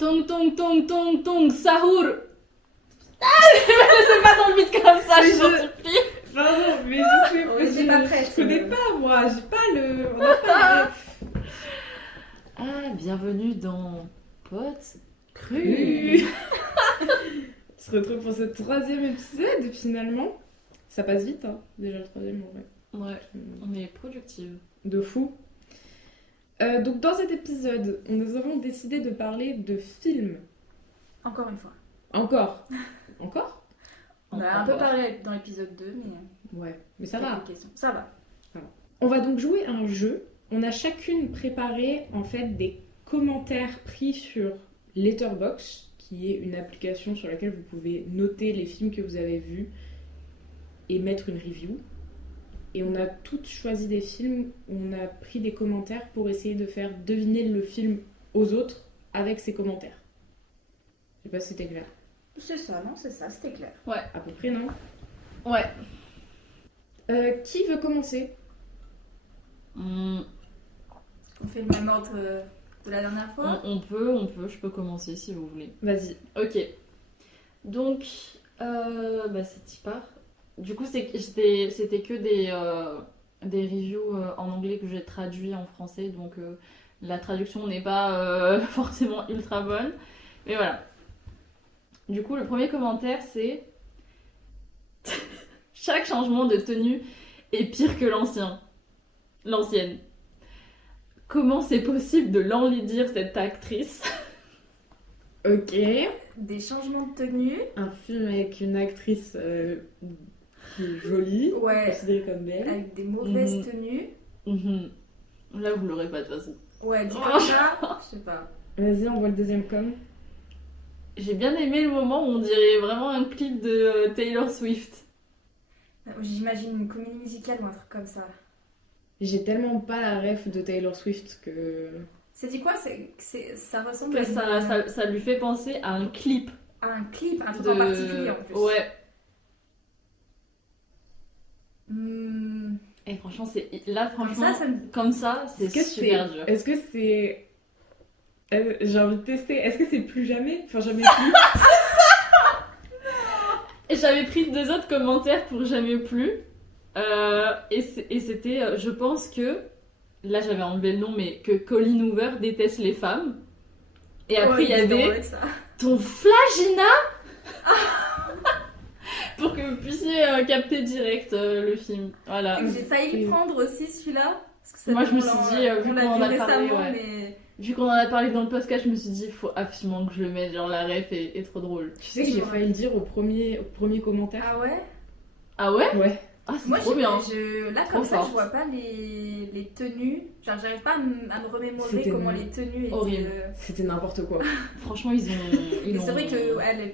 Tong tong tong tong tong, sahur. C'est pas dans le beat comme ça, je t'en supplie. Pardon, mais je sais Ouais, j'ai pas prête. je connais pas moi, j'ai pas le. On a pas le. Ah, bienvenue dans Potes Cru. On se retrouve pour ce 3e épisode finalement. Ça passe vite, hein, déjà le 3e en vrai. Ouais, on est productive. De fou. Donc dans cet épisode, nous avons décidé de parler de films. Encore une fois. Encore. Encore. On a un peu parlé dans l'épisode 2, mais... Ouais, mais ça va. Ça va. On va donc jouer à un jeu. On a chacune préparé en fait des commentaires pris sur Letterboxd, qui est une application sur laquelle vous pouvez noter les films que vous avez vus et mettre une review. Et on a toutes choisi des films où on a pris des commentaires pour essayer de faire deviner le film aux autres avec ces commentaires. Je sais pas si c'était clair. C'est ça, non, c'est ça, c'était clair. Ouais. À peu près, non? Ouais. Qui veut commencer? On fait le même ordre de la dernière fois. On peut, je peux commencer si vous voulez. Vas-y. Ok. Donc, c'est Tipar. Du coup, c'était que des reviews en anglais que j'ai traduit en français, donc la traduction n'est pas forcément ultra bonne. Mais voilà. Du coup, le premier commentaire, c'est chaque changement de tenue est pire que l'ancienne. Comment c'est possible de l'enlaidir cette actrice? Ok. Des changements de tenue. Un film avec une actrice qui est jolie, Ouais. considérée comme belle. Avec des mauvaises tenues. Mhm. Là, vous l'aurez pas de toute façon. Ouais, dit comme ça, je sais pas. Vas-y, on voit le deuxième com. J'ai bien aimé le moment où on dirait vraiment un clip de Taylor Swift. J'imagine une comédie musicale ou un truc comme ça. J'ai tellement pas la ref de Taylor Swift que... C'est dit quoi? Ça ressemble Que ça lui fait penser à un clip. à un clip, un truc en particulier en plus. Ouais. Hmm. Et franchement, là, Comme franchement, ça me... comme ça, c'est Est-ce que super dur. Est-ce que c'est... j'ai envie de tester. Est-ce que c'est plus jamais? Enfin, jamais plus. Et j'avais pris 2 autres commentaires pour jamais plus. Et c'était, je pense que, là j'avais enlevé le nom, mais que Colin Hoover déteste les femmes. Et après, il y avait ton flagina pour que vous puissiez capter direct le film. Voilà. J'ai failli prendre aussi celui-là. Parce que Moi, je me suis dit, vu on qu'on l'a en vu a parlé, récemment, ouais. mais... Vu qu'on en a parlé dans le podcast, je me suis dit, il faut absolument que je le mette. Genre, la ref est trop drôle. Tu sais que j'ai failli le dire au premier commentaire. Ah ouais? Ah ouais? Ouais. Ah, c'est Moi, trop bien. là, Trop comme ça, forte. je vois pas les tenues. Genre, j'arrive pas à me remémorer C'était comment les tenues étaient. horrible. C'était n'importe quoi. Franchement, ils Mais ont... c'est vrai que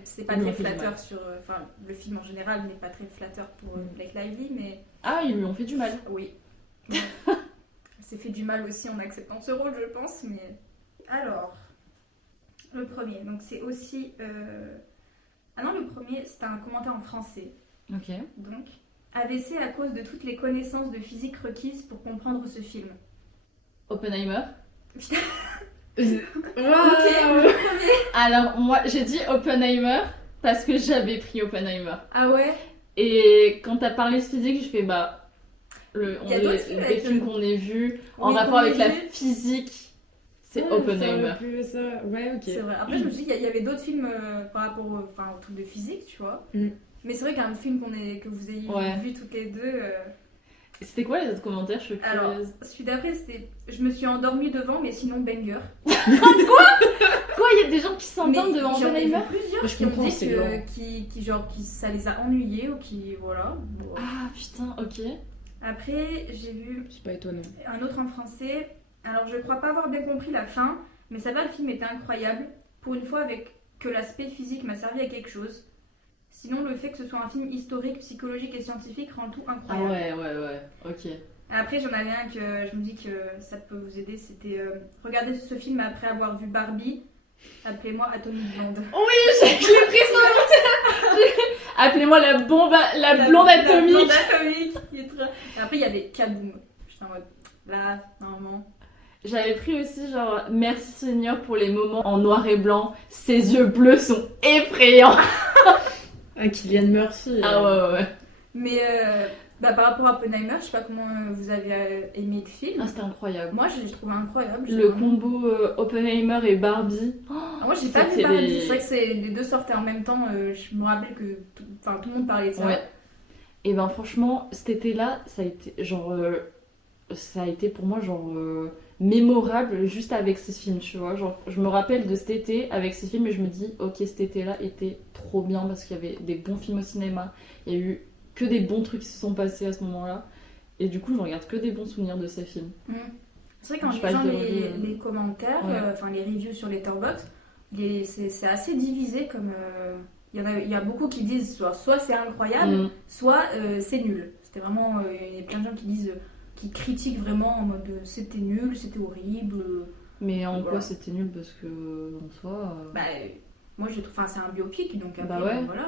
c'est pas Ils très ont fait du flatteur mal. sur. Enfin, le film en général n'est pas très flatteur pour Blake Lively, mais Ah, ils lui ont fait du mal. oui. Elle s'est fait du mal aussi en acceptant ce rôle, je pense. Mais alors, le premier. Donc, c'est aussi. Ah non, le premier, c'était un commentaire en français. Ok. Donc, AVC à cause de toutes les connaissances de physique requises pour comprendre ce film. Oppenheimer. Ok, Waouh. le premier. Alors, moi, j'ai dit Oppenheimer parce que j'avais pris Oppenheimer. Ah ouais? Et quand t'as parlé de physique, je fais Il y a d'autres films des avec films le- qu'on ait vus en Oui, rapport qu'on avec ait la vu. physique, c'est Ouais, Oppenheimer. ça aurait pu, ça... Ouais, ok. C'est vrai. Après, je me suis dit, il y avait d'autres films par rapport au truc de physique, tu vois. Mm. Mais c'est vrai qu'un film que vous ayez Ouais. vu toutes les deux. C'était quoi les autres commentaires? Je suis Alors, curieuse. celui d'après, c'était je me suis endormie devant, mais sinon banger. Quoi, il y a des gens qui s'endorment Mais devant j'en ai vu Oppenheimer? plusieurs Je qui ont comprends, dit c'est que, lent. qui ça les a ennuyés ou qui. Voilà. Bon. Ah putain, ok. Après, j'ai vu C'est pas étonnant. un autre en français. Alors, je crois pas avoir bien compris la fin, mais ça va, le film était incroyable. Pour une fois, avec que l'aspect physique m'a servi à quelque chose. Sinon, le fait que ce soit un film historique, psychologique et scientifique rend tout Ah incroyable. ouais, ok. Après, j'en avais un que je me dis que ça peut vous aider. C'était regarder ce film après avoir vu Barbie. Appelez-moi Atomic Blonde. Oui, je l'ai pris sur mon thème. Appelez-moi la blonde atomique. La blonde atomique. Et après, il y avait Kaboom. J'étais en mode là, normalement. J'avais pris aussi genre merci Seigneur pour les moments en noir et blanc. Ses yeux bleus sont effrayants. Ah, Cillian Murphy. Ah ouais. Mais par rapport à Oppenheimer, je sais pas comment vous avez aimé le film. Ah, c'était incroyable. Moi, je l'ai trouvé incroyable. Le combo Oppenheimer et Barbie. Moi, j'ai pas vu c'était Barbie. les- C'est vrai que les deux sortaient en même temps. Je me rappelle que tout le monde parlait de ça. Ouais. Et ben franchement, cet été-là, ça a été genre ça a été pour moi genre mémorable juste avec ces films, tu vois. Genre je me rappelle de cet été avec ces films et je me dis OK, cet été-là était trop bien parce qu'il y avait des bons films au cinéma, il y a eu que des bons trucs qui se sont passés à ce moment-là et du coup, je regarde que des bons souvenirs de ces films. C'est vrai qu'en Je sais pas, lisant je l'ai relu, les commentaires, ouais. les reviews sur Letterboxd, c'est assez divisé comme. Il y a beaucoup qui disent soit c'est incroyable, soit c'est nul. C'était vraiment. Il y a plein de gens qui disent. Qui critiquent vraiment en mode c'était nul, c'était horrible. Mais en Voilà. quoi c'était nul parce que en soi Moi je trouve. Enfin, c'est un biopic donc après, Bah ouais. voilà.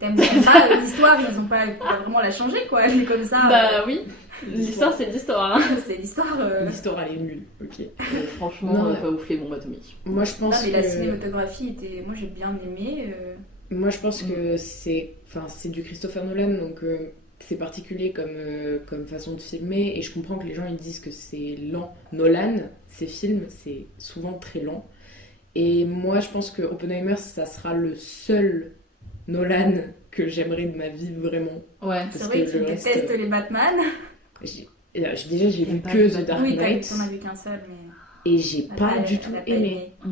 T'aimes pas l'histoire, ils ont pas vraiment la changer quoi. Elle est comme ça. bah oui, l'histoire c'est l'histoire. Hein. C'est l'histoire. L'histoire, elle est nulle. Ok. Franchement, Non, ouais. pas ouf les bombes atomiques. Moi, je Non, pense mais que... la cinématographie était. Moi j'ai bien aimé. Moi, je pense que c'est du Christopher Nolan, donc c'est particulier comme façon de filmer, et je comprends que les gens ils disent que c'est lent. Nolan, ses films, c'est souvent très lent. Et moi, je pense que Oppenheimer, ça sera le seul Nolan que j'aimerais de ma vie vraiment. Ouais. C'est Parce vrai que que tu le reste, détestes les Batman. Déjà, j'ai J'aime vu pas que les The Dark Oui, Knight, t'en as vu qu'un seul, mais. et j'ai pas Elle a- du tout elle a pas aimé. Oh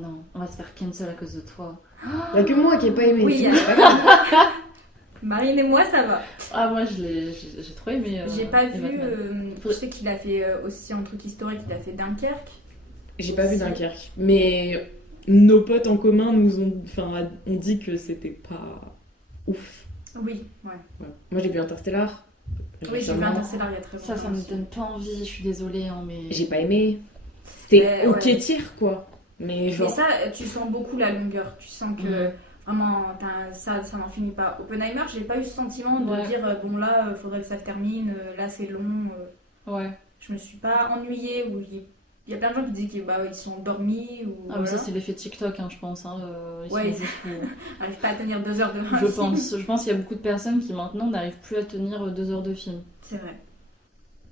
non, on va se faire cancel à cause de toi. Il y a que moi qui ai pas aimé. Oui, sinon, il y a- c'est pas grave. Marine et moi, ça va. Ah moi j'ai trop aimé. J'ai pas les vu. Batman. Je sais qu'il a fait aussi un truc historique, il a fait Dunkerque. J'ai pas vu Dunkerque, mais nos potes en commun ont dit que c'était pas ouf. Oui, ouais. Ouais. Moi, j'ai vu Interstellar. Oui, j'ai vu récemment. Interstellar il y a très longtemps. Ça me aussi. donne pas envie, je suis désolée hein, mais. J'ai pas aimé. C'était ok ouais. tir, quoi. Mais Mais genre. ça, tu sens beaucoup la longueur. Tu sens que vraiment, ça n'en finit pas. Oppenheimer, j'ai pas eu ce sentiment de Ouais. dire bon là, faudrait que ça se termine, là c'est long. Ouais. Je me suis pas ennuyée. Ou il y a plein de gens qui disent qu'ils ils sont endormis. Ou, Ah mais ça voilà. c'est l'effet TikTok hein, je pense. Hein, ils Ouais. sont juste fous. N'arrivent pas à tenir 2 heures de Je pense qu'il y a beaucoup de personnes qui maintenant n'arrivent plus à tenir 2 heures de film. C'est vrai.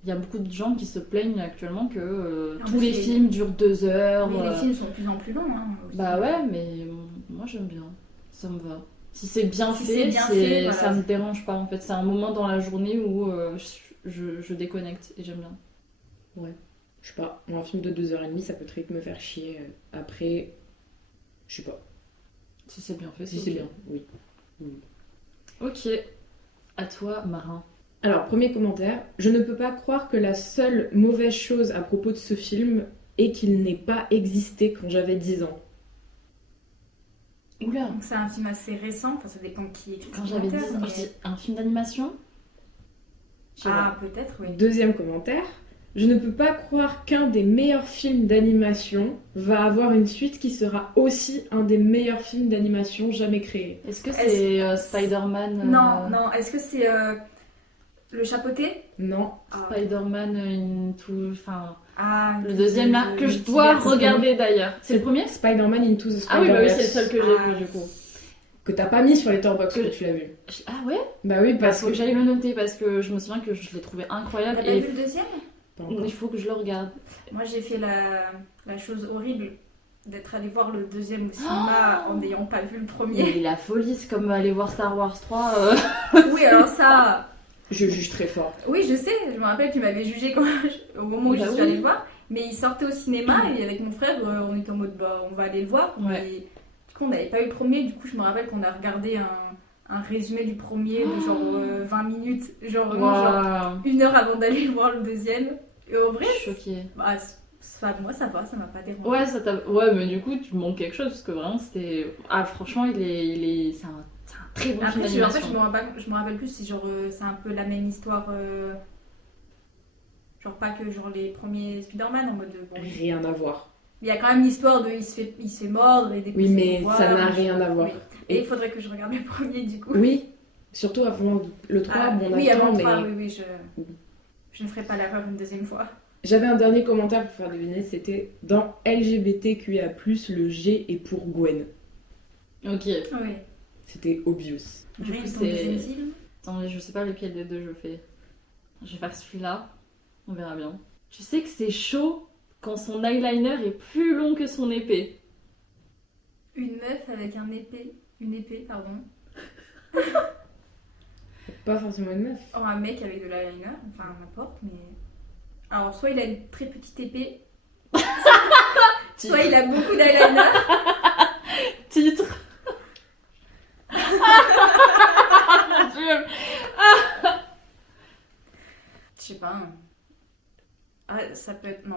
Il y a beaucoup de gens qui se plaignent actuellement que En tous plus, les les- films durent 2 heures. Mais les films sont de plus en plus longs. Hein, aussi. Bah ouais, mais moi j'aime bien. Ça me va. Si c'est bien Si fait, c'est bien fait, voilà. ça me dérange pas en fait. C'est un moment dans la journée où je déconnecte et j'aime bien. Je sais pas. Un film de 2h30, ça peut très vite me faire chier. Après, je sais pas. Si c'est bien fait, Si ok. c'est bien, oui. Ok. À toi, Marin. Alors, premier commentaire. Je ne peux pas croire que la seule mauvaise chose à propos de ce film est qu'il n'ait pas existé quand j'avais 10 ans. Oula. Donc c'est un film assez récent. Enfin, ça dépend de qui écrit. Quand le j'avais 10 commentaire, ans, mais- je dis un film d'animation. Je sais Ah, peut-être, oui. Deuxième commentaire. Je ne peux pas croire qu'un des meilleurs films d'animation va avoir une suite qui sera aussi un des meilleurs films d'animation jamais créés. pas. Est-ce que Est-ce- c'est Spider-Man Non. Est-ce que c'est le chapeauté Non. Spider-Man into. Enfin, Ah, le deuxième là, que je dois multiverse. regarder d'ailleurs. C'est le premier Spider-Man Into the Spider-Verse. Ah oui, bah oui, c'est le seul que j'ai Ah. vu du coup. Que t'as pas mis sur les Letterboxd Que- que tu l'as vu. Ah ouais. Bah oui, Bah, parce faut que... que j'aille le noter parce que je me souviens que je l'ai trouvé T'as incroyable pas et vu le deuxième? Pas encore. il faut que je le regarde. Moi, j'ai fait la chose horrible d'être allée voir le deuxième au cinéma en n'ayant pas vu le premier. Mais la folie, c'est comme aller voir Star Wars 3. Oui, alors ça... Je juge très fort. Oui, je sais, je me rappelle, tu m'avais jugé au moment où Bah je suis oui. allée le voir. Mais il sortait au cinéma et avec mon frère, on était en mode, on va aller le voir. Ouais. Mais du coup, on n'avait pas eu le premier. Du coup, je me rappelle qu'on a regardé un résumé du premier de genre 20 minutes. Genre vraiment, genre Waouh. 1 heure avant d'aller voir le deuxième. Et en vrai, Je suis choquée. bah, moi ça va, ça m'a pas dérangé. Ouais, mais du coup, tu manques quelque chose parce que vraiment, c'était. Ah, franchement, c'est un très bon film Après, en fait, d'animation. je me rappelle plus si genre c'est un peu la même histoire. Genre pas que genre les premiers Spider-Man en mode. Bon, Rien à voir. il y a quand même l'histoire de il se fait mordre et des Oui, mais ça n'a rien à voir. Oui. Et il faudrait que je regarde le premier du coup. Oui, surtout avant le 3, Ah, bon, on oui, attend, avant le mais... 3, oui, je ne ferai pas l'erreur une deuxième fois. J'avais un dernier commentaire pour faire deviner, c'était dans LGBTQIA+, le G est pour Gwen. Ok. Oui. C'était obvious. Du coup, Ton c'est- deuxième film. Attendez, je sais pas lequel des deux je fais. Je vais faire celui-là. On verra bien. Tu sais que c'est chaud quand son eyeliner est plus long que son épée. Une meuf avec une épée, pardon. Pas forcément une meuf. Oh, un mec avec de l'eyeliner, enfin n'importe, mais. Alors, soit il a une très petite épée, soit il a beaucoup d'eyeliner. Titre. Mon Dieu. Je sais pas. Ah, ça peut être. Non,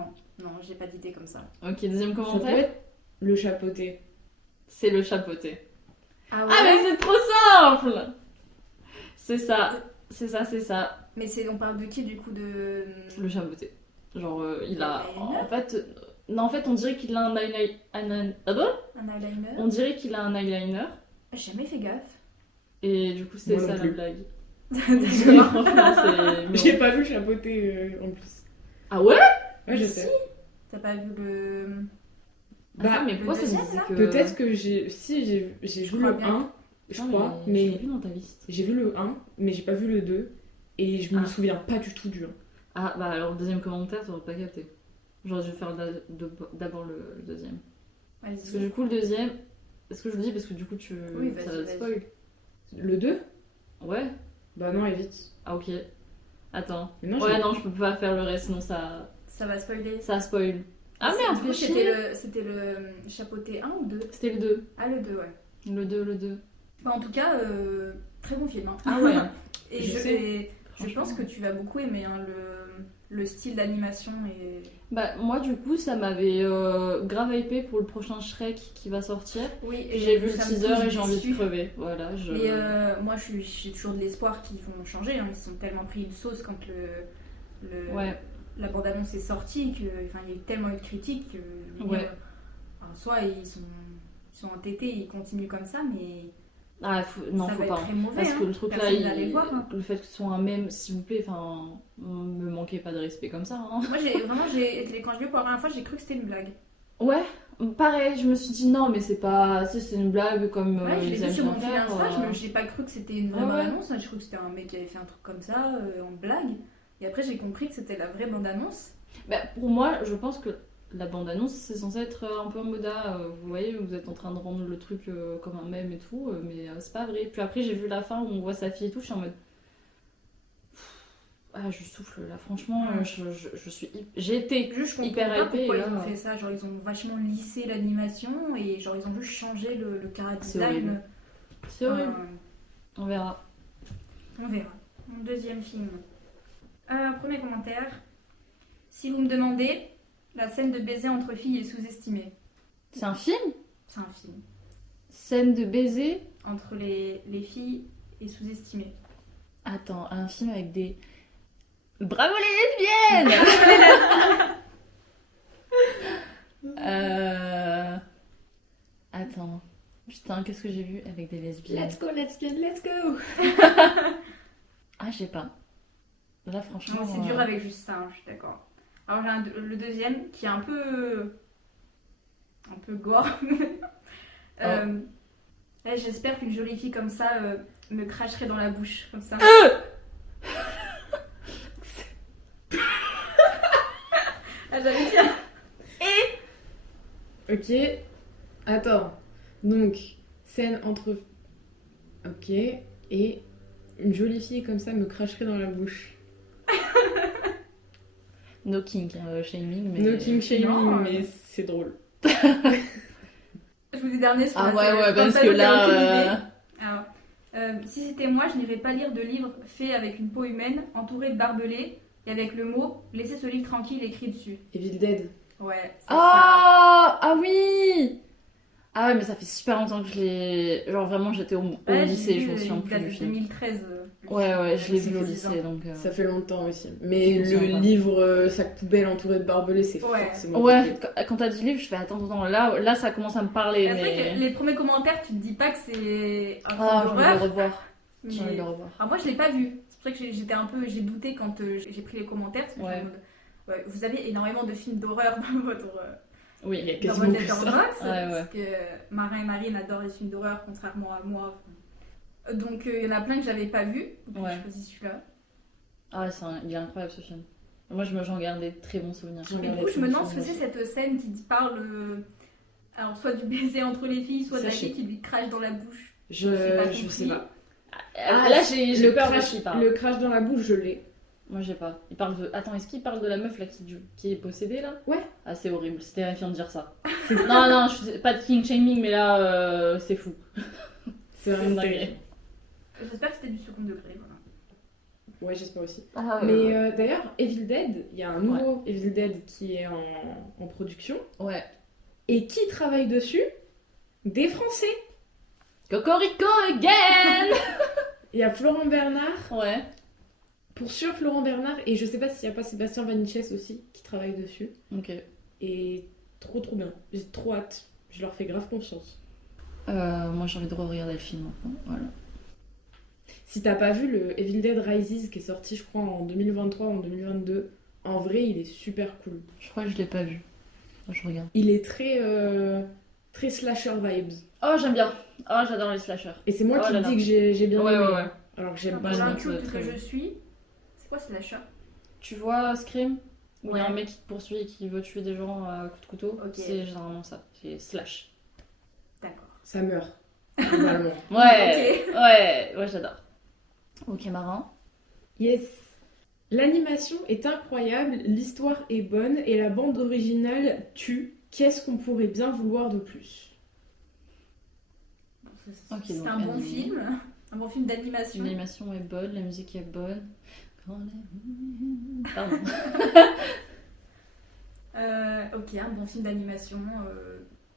j'ai pas d'idée comme ça. Ok, deuxième Ça peut commentaire. être le chapeauté. C'est le chapeauté. Ah Ah mais c'est trop simple. C'est ça. C'est ça, c'est ça. Mais on parle de qui du coup de. Le chapeauté. Genre, il a. Eyeliner En fait. Non, en fait, on dirait qu'il a un eyeliner. Ah bon. Un eyeliner. On dirait qu'il a un eyeliner. J'ai jamais fait gaffe. Et du coup, c'est Moi non ça la plus. blague. D'accord. Franchement, c'est. J'ai pas vu le chapeauté en plus. Ah ouais. Ouais, je Si. sais. T'as pas vu le. Bah, Attends, mais pourquoi ça me deuxième, disait là que. Peut-être que j'ai. Si, j'ai Je vu crois le bien. 1, je Putain, crois, Je l'ai mais vu dans ta liste. j'ai vu le 1, mais j'ai pas vu le 2. Et je me Ah. souviens pas du tout du 1. Ah bah alors, deuxième commentaire, t'aurais pas capté. J'aurais dû faire d'abord le deuxième. Parce que Vas-y. du coup, le deuxième. Est-ce que je le dis parce que du coup, Oui, ça vas-y, va vas-y. spoil. Le 2 Ouais. Bah non, évite. Ah ok. Attends. Mais non, Ouais, j'ai- non, je peux pas faire le reste, sinon ça Ça va spoiler. spoil. Ah C'est- merde, du coup, fais chier. c'était le chapeauté 1 ou 2? C'était le 2. Ah, le 2, ouais. Le 2, le 2. Bah, en tout cas, très bon film. Hein. Ah ouais. Et Je je, sais. et je Franchement. pense que tu vas beaucoup aimer hein, le style d'animation. Et... Bah moi du coup, ça m'avait grave hypé pour le prochain Shrek qui va sortir. Oui, J'ai vu le ça me teaser pousse et j'ai envie dessus. de crever. Voilà, je... Et moi, j'ai toujours de l'espoir qu'ils vont changer. Hein. Ils se sont tellement pris une sauce quand Ouais. la bande-annonce est sortie qu'il y a eu tellement eu de critiques que Ouais. alors, soit ils sont entêtés, ils continuent comme ça, mais Ah, non, ça faut va pas. être très mauvais. Parce que hein. le truc là, Personne va aller le voir. Hein. le fait que ce soit un mème, s'il vous plaît, enfin, me manquez pas de respect comme ça. Hein. Moi, quand je l'ai vu pour la première fois, j'ai cru que c'était une blague. Ouais, pareil, je me suis dit non, mais c'est pas, c'est une blague comme Ouais, je l'ai ils vu aiment sur bien mon fil faire. Insta, j'ai pas cru que c'était une vraie Ouais, ouais. bande-annonce. J'ai cru que c'était un mec qui avait fait un truc comme ça, en blague. Et après, j'ai compris que c'était la vraie bande-annonce. Bah, pour moi, je pense que la bande-annonce, c'est censé être un peu en mode vous voyez, vous êtes en train de rendre le truc comme un mème et tout, mais c'est pas vrai. Puis après, j'ai vu la fin où on voit sa fille et tout, je suis en mode. Ah, je souffle là, franchement, Ouais. je suis. J'ai été Juste, je comprends hyper pas hypée. pourquoi là. ils ont fait ça. Genre, ils ont vachement lissé l'animation et genre, ils ont juste changé le chara C'est design. horrible. C'est horrible. Euh, On verra. On verra. Mon deuxième film. Premier commentaire. Si vous me demandez, la scène de baiser entre filles est sous-estimée. C'est un film. C'est un film. Scène de baiser. Entre les filles est sous-estimée. Attends, un film avec des. Bravo les lesbiennes. Attends. Putain, qu'est-ce que j'ai vu avec des lesbiennes? Let's go, lesbienne, let's go. Ah, je sais pas. Là, franchement. Non, c'est dur avec juste ça, hein, je suis d'accord. Alors j'ai le deuxième qui est un peu gore. Là, j'espère qu'une jolie fille comme ça me cracherait dans la bouche, comme ça. Ah, j'avais dit. Ok. Attends. Donc, scène entre. Ok. Et une jolie fille comme ça me cracherait dans la bouche. No kink, shaming, mais. No king shaming, Non, mais c'est drôle. Je vous dis dernier sur Ah la ouais, scène, ouais, comme parce ça, que vous avez aucune là. idée. Alors, si c'était moi, je n'irais pas lire de livre fait avec une peau humaine, entouré de barbelés, et avec le mot « Laissez ce livre tranquille » écrit dessus. Evil Dead. Ouais, c'est ça. Ah oui. Ah ouais, mais ça fait super longtemps que je l'ai. Genre vraiment, j'étais au Ouais, lycée, j'ai je vu, me souviens il plus date du de film. 2013. Ouais, je l'ai Ça vu au fait 10 ans. lycée donc. Ça fait longtemps aussi. Mais Je me souviens le pas. livre sac poubelle entouré de barbelés, c'est Ouais. forcément. Ouais, compliqué. quand t'as dit livre, je fais attends, là ça commence à me parler. C'est vrai Mais. que les premiers commentaires, tu te dis pas que c'est un film Ah, j'ai envie de le d'horreur. revoir. mais- J'ai envie de le revoir. Alors moi, je l'ai pas vu. C'est pour ça que j'ai douté quand j'ai pris les commentaires. Parce que Ouais. j'étais en mode, ouais, vous avez énormément de films d'horreur dans votre, Oui, Il y a dans quasiment votre que ça. letterbox, Ouais, ouais. parce que Marin et Marine adorent les films d'horreur, contrairement à moi. Donc il y en a plein que j'avais pas vu, donc Ouais. j'ai choisi celui-là. Ah, il est incroyable ce film. Moi, j'en garde des très bons souvenirs. J'en Et garde du coup, des je me très demande bons ce que c'est souvenirs. cette scène qui parle, alors soit du baiser entre les filles, soit de la Sachez. fille qui lui crache dans la bouche. Je J'ai pas sais pas. Là, j'ai le peur de crash, ce qu'il parle. le crash dans la bouche, je l'ai. Moi, j'ai pas. Il parle de. Attends, est-ce qu'il parle de la meuf là qui est possédée là? Ouais. Ah, c'est horrible, c'est terrifiant de dire ça. Non, pas de king shaming, mais là, c'est fou. C'est vraiment dingue. terrible. J'espère que c'était du second degré. Voilà. Ouais, j'espère aussi. Ah, Mais d'ailleurs, Evil Dead, il y a un nouveau Evil Dead qui est en production. Ouais. Et qui travaille dessus? Des Français. Cocorico again. Il y a Florent Bernard, Ouais. pour sûr Florent Bernard, et je sais pas s'il y a pas Sébastien Vaniches aussi qui travaille dessus. Ok. Et trop bien. J'ai trop hâte. Je leur fais grave confiance. Moi, j'ai envie de regarder le film maintenant. Voilà. Si t'as pas vu le Evil Dead Rises qui est sorti, je crois, en 2023 ou en 2022, en vrai, il est super cool. Je crois que je l'ai pas vu. Je regarde. Il est très slasher vibes. Oh, j'aime bien. Oh, j'adore les slashers. Et c'est moi Oh qui là te là. dis que j'ai bien Ouais, aimé. ouais, ouais. Alors que j'aime Pour pas. je un pense, culte très que bien. je suis, c'est quoi slasher? Tu vois Scream? Où il y a Ouais. un mec qui te poursuit et qui veut tuer des gens à coups de couteau. Ok. C'est généralement ça. C'est slash. D'accord. Ça meurt. Normalement. Ouais. Ouais, j'adore. Ok, Marin. Yes. L'animation est incroyable, l'histoire est bonne et la bande originale tue. Qu'est-ce qu'on pourrait bien vouloir de plus? Bon, Ok, c'est donc un bon animé. film. Un bon film d'animation. L'animation est bonne, la musique est bonne. Pardon. Ok, un bon film d'animation.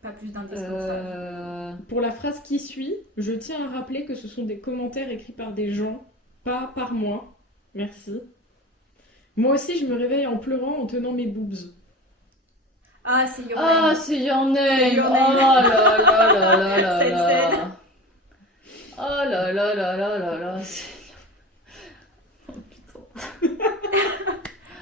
Pas plus d'indices comme ça. Pour la phrase qui suit, je tiens à rappeler que ce sont des commentaires écrits par des gens, pas par moi. Merci. Moi aussi, je me réveille en pleurant en tenant mes boobs. Ah, c'est Your Ah, Name. c'est Your Name. C'est Your Oh Name. là là là là là Cette là. scène. Oh là là là là là là. Oh putain.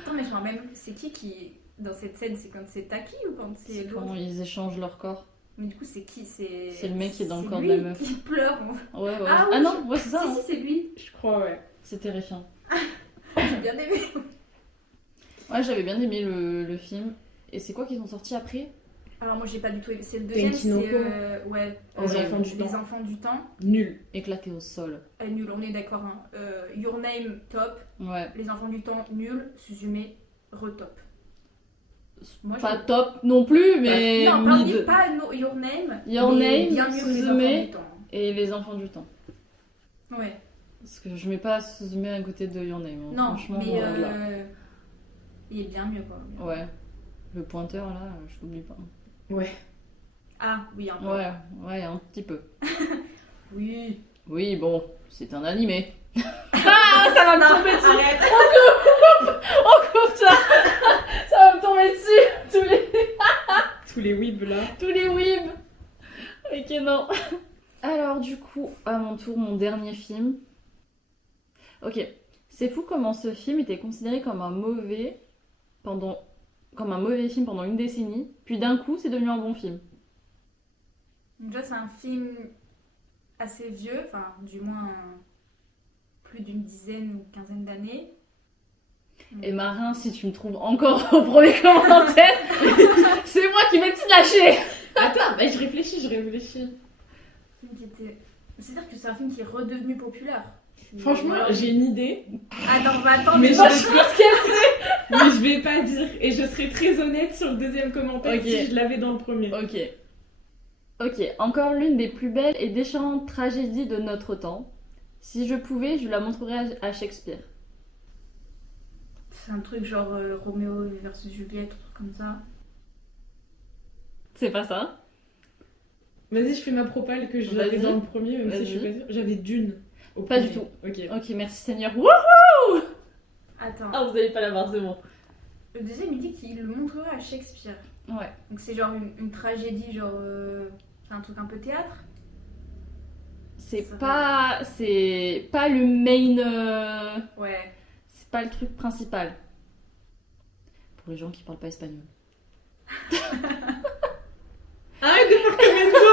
Attends, mais je me rappelle même, c'est qui dans cette scène? C'est quand c'est Taki ou quand c'est C'est l'autre? quand ils échangent leur corps. Mais du coup, c'est qui? C'est le mec qui est dans le c'est corps de lui la meuf. qui pleure. Ouais, ouais. Ah oui, non, ouais, c'est ça. Si, hein. si, c'est lui. Je crois, ouais. C'est terrifiant. J'ai bien aimé. Ouais, j'avais bien aimé le film. Et c'est quoi qu'ils ont sorti après? Alors moi j'ai pas du tout aimé. C'est le deuxième, c'est Tenkinoko. ouais, Les enfants du les temps. enfants du temps. Nul. Éclaté au sol. Nul, on est d'accord. Hein. Your Name top, Ouais. les enfants du temps nul, Suzume retop. Moi Pas top non plus, mais non, mid. pas Your Name. Your mais Name, bien mieux que les Suzume. enfants du temps. Et les enfants du temps. Ouais. Parce que je mets pas Suzume à côté de Your Name. hein. Non, Franchement, mais là. il est bien mieux quoi. Ouais. Le pointeur là, je l'oublie pas. Ouais. Ah oui un peu. Ouais, un petit peu. Oui. Oui, bon, c'est un animé. Ah ça va me tomber dessus. Arrête. On coupe ça. Ça va me tomber dessus. Tous les weebs là. Tous les weebs. Ok, non. Alors, du coup, à mon tour, mon dernier film. Ok. C'est fou comment ce film était considéré comme un mauvais film pendant une décennie, puis d'un coup, c'est devenu un bon film. Déjà c'est un film assez vieux, enfin du moins plus d'une dizaine ou quinzaine d'années. Et Marin, si tu me trouves encore au premier commentaire, c'est moi qui vais te lâcher. Attends, je réfléchis. C'est-à-dire que c'est un film qui est redevenu populaire. Franchement, Alors, j'ai une idée, Attends, on va attendre. mais mais je vais pas dire. Et je serai très honnête sur le deuxième commentaire Ok. si je l'avais dans le premier. Ok, encore l'une des plus belles et déchirantes tragédies de notre temps. Si je pouvais, je la montrerais à Shakespeare. C'est un truc genre Roméo versus Juliette, un truc comme ça. C'est pas ça? Vas-y, je fais ma propale que je Vas-y. l'avais dans le premier, même si je suis Vas-y. pas sûre. J'avais Dune. Au Pas du premier. tout. Ok. Ok, merci Seigneur. Wouh! Attends. Ah, vous allez pas l'avoir, c'est bon. Le deuxième, il dit qu'il le montrerait à Shakespeare. Ouais. Donc c'est genre une tragédie, genre. C'est un truc un peu théâtre. C'est Ça pas le main. Ouais. C'est pas le truc principal. pour les gens qui parlent pas espagnol. Arrête de faire comme Enzo.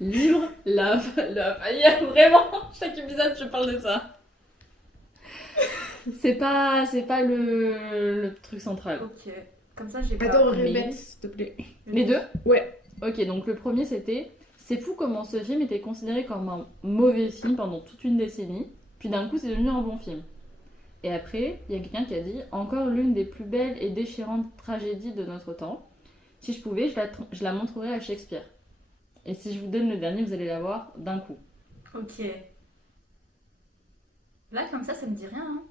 Livre, lave. Il y a vraiment, chaque épisode, je parle de ça. C'est pas le truc central. Ok. Comme ça, j'ai pas. Attends, Mais- répète, s'il te plaît. Les deux? Ouais. Ok, donc le premier c'était c'est fou comment ce film était considéré comme un mauvais film pendant toute une décennie, puis d'un coup c'est devenu un bon film. Et après, il y a quelqu'un qui a dit encore l'une des plus belles et déchirantes tragédies de notre temps. Si je pouvais, je la montrerais à Shakespeare. Et si je vous donne le dernier, vous allez la voir d'un coup. Ok. Là, comme ça me dit rien. Hein.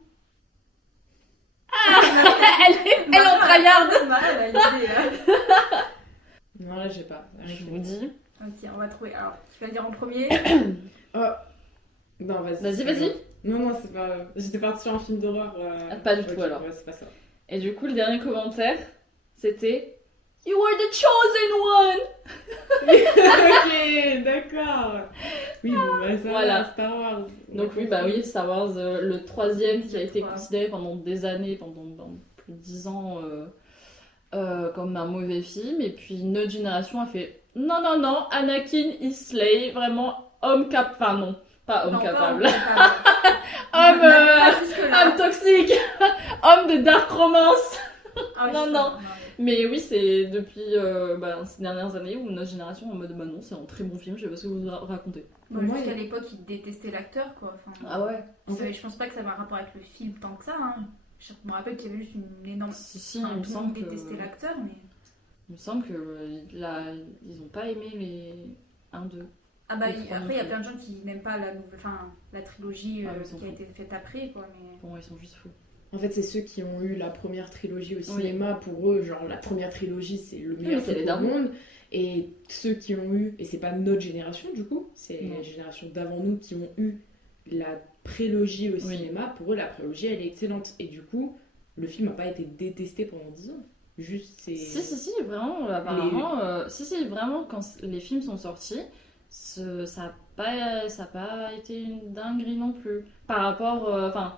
Elle en tryhard. Marie, elle a l'idée, là. Non, là, j'ai pas. Je vous dis. Ok, on va trouver. Alors, tu vas le dire en premier. Non, vas-y. Vas-y. Non, c'est pas. J'étais partie sur un film d'horreur. Pas du tout, alors. Ouais, c'est pas ça. Et du coup, le dernier commentaire, c'était You are the chosen one. Ok, d'accord. Oui, bon, bah, ça Voilà. va, Star Wars. Donc oui, Star Wars, le troisième qui a été Voilà. considéré pendant des années, pendant plus de 10 ans, comme un mauvais film. Et puis notre génération a fait non, Anakin is slay, vraiment homme capable. Enfin non, pas homme Non, pas capable. homme capable. Homme, Pas jusque-là. homme toxique, homme de dark romance. Ah oui, non, ça, non. Mais oui, c'est depuis ces dernières années où notre génération est en mode bah non, c'est un très bon film, je sais pas ce que vous racontez. Bon, Moi, jusqu'à il- l'époque, il détestait l'acteur, quoi. Enfin, ouais. En fait- je pense pas que ça avait un rapport avec le film tant que ça. Hein. Je me rappelle qu'il y avait juste une énorme. Si, Enfin, il me tout le monde semble que. détestait l'acteur, mais. Il me semble que ils ont pas aimé les 1-2. Ah bah, Les trois après, il y a non plein de gens qui n'aiment pas la trilogie Ah, ils sont qui a fous. été faite après, quoi. Mais... Bon, ils sont juste fous. En fait, c'est ceux qui ont eu la première trilogie au Oui. cinéma. Pour eux, genre, la première trilogie, c'est le meilleur mais c'est film les au darons. monde. Et ceux qui ont eu, et c'est pas notre génération du coup, c'est Non. la génération d'avant nous qui ont eu la prélogie au Oui. cinéma. Pour eux, la prélogie, elle est excellente. Et du coup, le film n'a pas été détesté pendant 10 ans. Juste, c'est. Si, vraiment, apparemment. Si, vraiment, quand les films sont sortis, ça a pas été une dinguerie non plus. Par rapport. Enfin,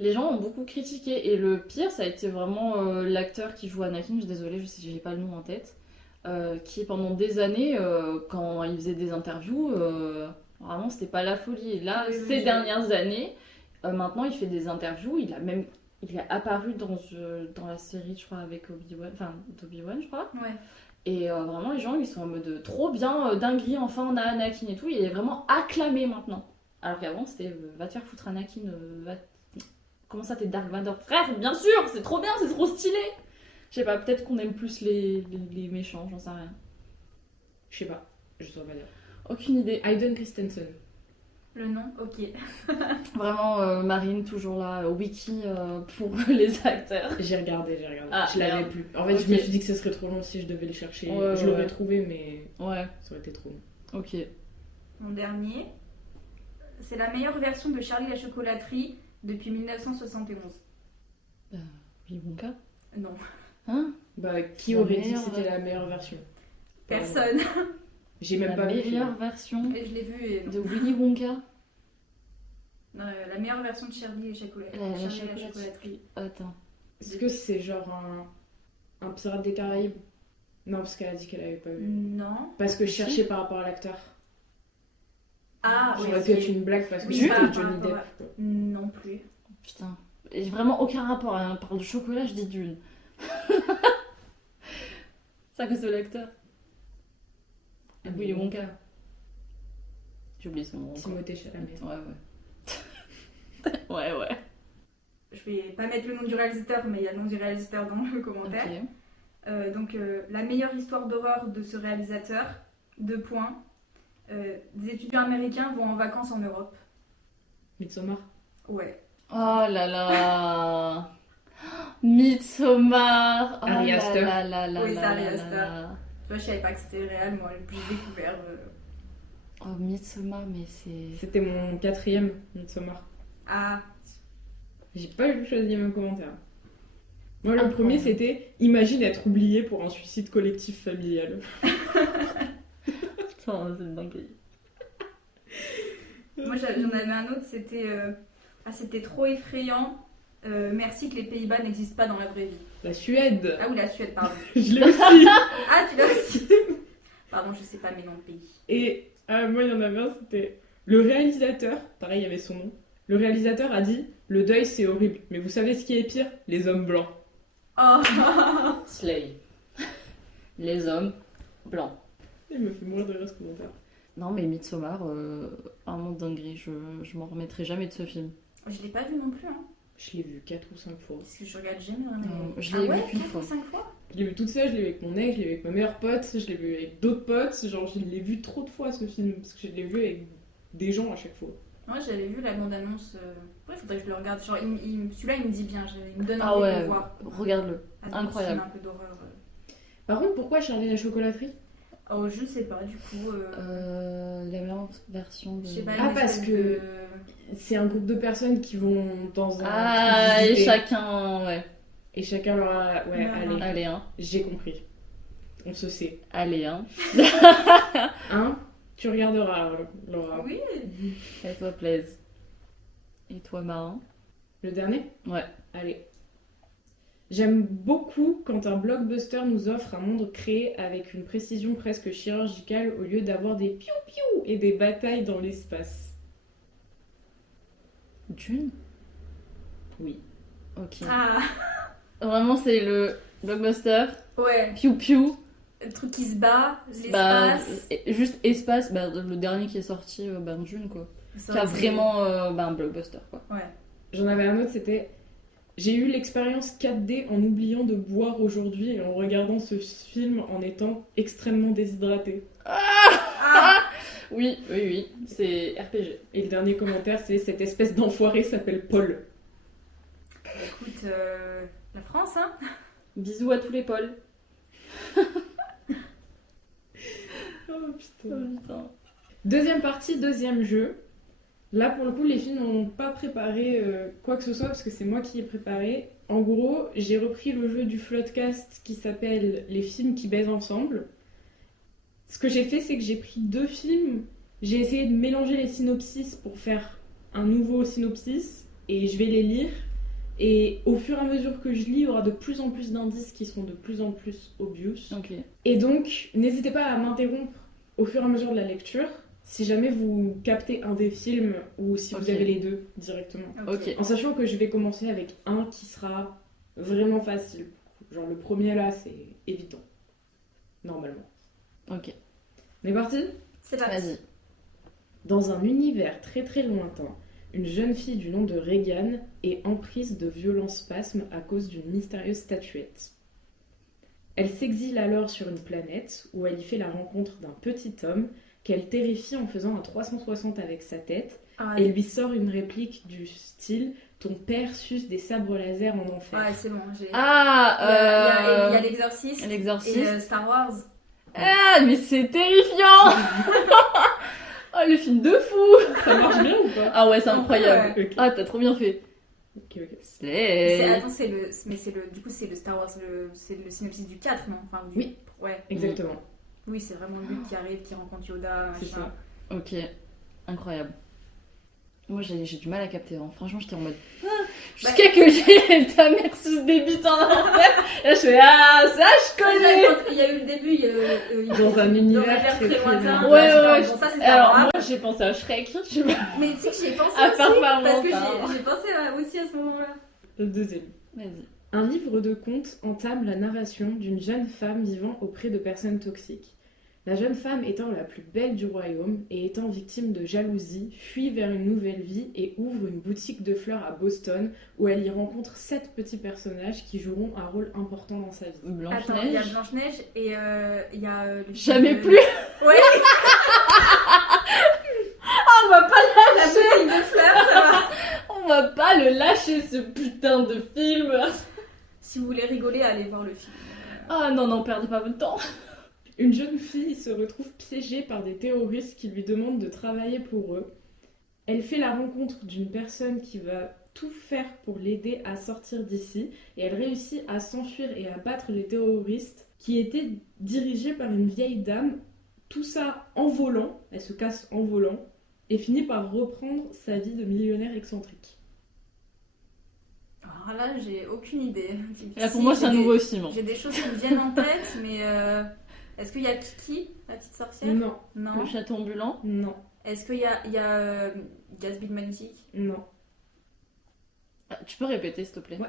les gens ont beaucoup critiqué. Et le pire, ça a été vraiment l'acteur qui joue Anakin, je suis désolée, je sais, j'ai pas le nom en tête. Qui pendant des années, quand il faisait des interviews, vraiment c'était pas la folie. Et là, Oui, oui, ces j'ai- dernières années, maintenant il fait des interviews, il est apparu dans la série, je crois, avec Obi-Wan, je crois. Ouais. Et vraiment, les gens ils sont en mode trop bien, dinguerie, enfin on a Anakin et tout. Il est vraiment acclamé maintenant. Alors qu'avant c'était va te faire foutre Anakin, comment ça t'es Dark Vador? Frère, bien sûr, c'est trop bien, c'est trop stylé. Je sais pas, peut-être qu'on aime plus les méchants, j'en sais rien. Je sais pas, je saurais pas dire. Aucune idée. Hayden Christensen. Le nom, ok. Vraiment, Marine, toujours là, wiki pour les acteurs. J'ai regardé. Ah, je l'avais merde. plus. En fait, Ok. je me suis dit que ce serait trop long si je devais le chercher. Ouais, je l'aurais ouais. trouvé, mais Ouais, ça aurait été trop long. ok. Mon dernier, c'est la meilleure version de Charlie la chocolaterie depuis 1971. Willy Wonka. Non, Hein? Bah, qui La aurait dit que meilleure c'était la meilleure version? personne. J'ai même La pas vu le film. meilleure version Et je l'ai vu et non. de Willy Wonka. La meilleure version de Charlie et chocolaterie. La Charlie et la chocolaterie. chocolaterie. Attends. Est-ce que c'est genre un pirate des Caraïbes? Non, parce qu'elle a dit qu'elle avait pas vu. Non. Parce que je Si. cherchais par rapport à l'acteur. Ah, Ça ouais, aurait pu être c'est- une blague parce que Oui, c'est par Johnny rapport Depp. à- quoi. Non plus. Putain. Et j'ai vraiment aucun rapport. Hein. On parle de chocolat, je dis Dune. C'est à cause de l'acteur. Willy Wonka. J'ai oublié son nom. encore. Timothée Chalamet. Ouais. Je vais pas mettre le nom du réalisateur, mais il y a le nom du réalisateur dans le commentaire. Ok. Donc, la meilleure histoire d'horreur de ce réalisateur, 2 points. Des étudiants américains vont en vacances en Europe. Midsommar. Ouais. Oh là là. Midsommar. Oh Ari là Aster. là là là Oui, là c'est Ari là Aster. là. Tu vois, je savais pas que c'était réel, moi, j'ai découvert. Oh, Midsommar, mais c'est... C'était mon 4e Midsommar. Ah, J'ai pas choisi mon commentaire. Moi, le Ah, premier, ouais. c'était imagine être oublié pour un suicide collectif familial. Putain, c'est une dinguerie. moi j'en avais un autre, c'était c'était trop effrayant. Merci que les Pays-Bas n'existent pas dans la vraie vie. La Suède. Ah oui, la Suède, pardon. Je l'ai aussi. Ah, tu l'as aussi. Pardon, je sais pas mes noms de pays. Et moi, il y en avait un, c'était le réalisateur. Pareil, il y avait son nom. Le réalisateur a dit « Le deuil, c'est horrible. Mais vous savez ce qui est pire ? Les hommes blancs. Oh. Slay. Les hommes blancs. » Il me fait mourir de rire ce commentaire. Non, mais Midsommar, un monde dinguerie, je m'en remettrai jamais de ce film. Je l'ai pas vu non plus, hein. Je l'ai vu 4 ou 5 fois. Parce que je regarde jamais vraiment. Non, je l'ai vu qu'une 4 fois. ou 5 fois. Je l'ai vu toute seule, je l'ai vu avec mon ex, je l'ai vu avec ma meilleure pote, je l'ai vu avec d'autres potes. Genre, je l'ai vu trop de fois ce film. Parce que je l'ai vu avec des gens à chaque fois. Moi, j'avais vu la bande-annonce. Ouais, faudrait que je le regarde. Genre, celui-là, il me dit bien. Il me donne Ah envie de ouais, le voir. regarde-le. Ah, Incroyable. Un peu d'horreur. Par contre, pourquoi Charlie et la chocolaterie ? Oh, je ne sais pas, du coup. La meilleure version de... Je sais pas, Ah, une parce espèce que- de- C'est un groupe de personnes qui vont dans un. Ah, truc et visiter. chacun... Ouais. Et chacun leur a. Ouais, Non, allez, non. Allez, hein. j'ai compris. On se sait. Allez, hein. Hein ? Tu regarderas, Laura. Oui, Et toi, plaise. Et toi, Marin? Le dernier ? Ouais. Allez. J'aime beaucoup quand un blockbuster nous offre un monde créé avec une précision presque chirurgicale au lieu d'avoir des piou-piou et des batailles dans l'espace. Dune? Oui. Ok. ah, Vraiment, c'est le blockbuster. ouais, Piou piou. le truc qui se bat, Bah, l'espace. juste espace, bah, le dernier qui est sorti, bah, Dune, quoi. Ça, Qui a c'est- vraiment bah, un blockbuster, quoi. Ouais. J'en avais un autre, c'était... J'ai eu l'expérience 4D en oubliant de boire aujourd'hui et en regardant ce film en étant extrêmement déshydraté. Ah, Oui, oui, oui, c'est RPG. Et le dernier commentaire, c'est cette espèce d'enfoiré s'appelle Paul. écoute, la France, hein. Bisous à tous les Pauls. Oh putain. Putain. Deuxième partie, deuxième jeu. Là, pour le coup, les filles n'ont pas préparé quoi que ce soit parce que c'est moi qui ai préparé. En gros, j'ai repris le jeu du Floodcast qui s'appelle Les films qui baisent ensemble. Ce que j'ai fait, c'est que j'ai pris 2 films. J'ai essayé de mélanger les synopsis pour faire un nouveau synopsis et je vais les lire. Et au fur et à mesure que je lis, il y aura de plus en plus d'indices qui seront de plus en plus obvious. Ok. Et donc, n'hésitez pas à m'interrompre au fur et à mesure de la lecture, si jamais vous captez un des films ou si vous Ok. avez les deux directement. Ok. En sachant que je vais commencer avec un qui sera vraiment facile. Genre le premier là, c'est évident. Normalement. Ok. On est parti ? C'est parti. Vas-y. Dans un univers très très lointain, une jeune fille du nom de Regan est emprise de violents spasmes à cause d'une mystérieuse statuette. Elle s'exile alors sur une planète où elle y fait la rencontre d'un petit homme qu'elle terrifie en faisant un 360 avec sa tête Ah, et lui sort une réplique du style « Ton père suce des sabres laser en enfer ouais, c'est bon. J'ai... Ah, Il y a l'exorciste l'exorciste. et Star Wars. Ah, mais c'est terrifiant. Oh, le film de fou. Ça marche bien ou pas ? Ah ouais, c'est incroyable. Ok, Ah, t'as trop bien fait. ok. C'est... Attends, du coup, c'est le Star Wars, c'est le synopsis du 4, non enfin, du... Oui. Ouais. Exactement. Oui, c'est vraiment lui qui arrive, qui rencontre Yoda, C'est machin. ça. Ok, incroyable. Moi j'ai du mal à capter, hein. Franchement j'étais en mode... Jusqu'à que j'ai ta mère sous des bites en enfer. Et là je fais ça je connais. Il y a eu le début, il y a eu Dans un univers très, très lointain. lointain. Ouais. Bon, ça c'est Star Alors Wars. moi j'ai pensé à Shrek, je sais pas. Mais tu sais que j'y ai pensé À aussi, faire par parce que mental. j'ai pensé aussi à ce moment-là. Le deuxième. Vas-y. Un livre de contes entame la narration d'une jeune femme vivant auprès de personnes toxiques. La jeune femme étant la plus belle du royaume et étant victime de jalousie, fuit vers une nouvelle vie et ouvre une boutique de fleurs à Boston où elle y rencontre 7 petits personnages qui joueront un rôle important dans sa vie. Attends, il y a Blanche-Neige. Blanche-Neige et il y a... le film Jamais de- plus. Ouais, On va pas la boutique de fleurs, ça va. On va pas le lâcher ce putain de film. Si vous voulez rigoler, allez voir le film. Ah non, perdez pas votre temps. Une jeune fille se retrouve piégée par des terroristes qui lui demandent de travailler pour eux. Elle fait la rencontre d'une personne qui va tout faire pour l'aider à sortir d'ici et elle réussit à s'enfuir et à battre les terroristes qui étaient dirigés par une vieille dame. Tout ça en volant, elle se casse en volant et finit par reprendre sa vie de millionnaire excentrique. Ah, Alors là, j'ai aucune idée. Là, pour Si, moi, c'est un j'ai des- nouveau film. J'ai des choses qui me viennent en tête, mais est-ce qu'il y a Kiki, la petite sorcière? Non, Non. Le château ambulant. non, Est-ce qu'il y a Gatsby le magnifique? non. Ah, tu peux répéter, s'il te plaît? Ouais.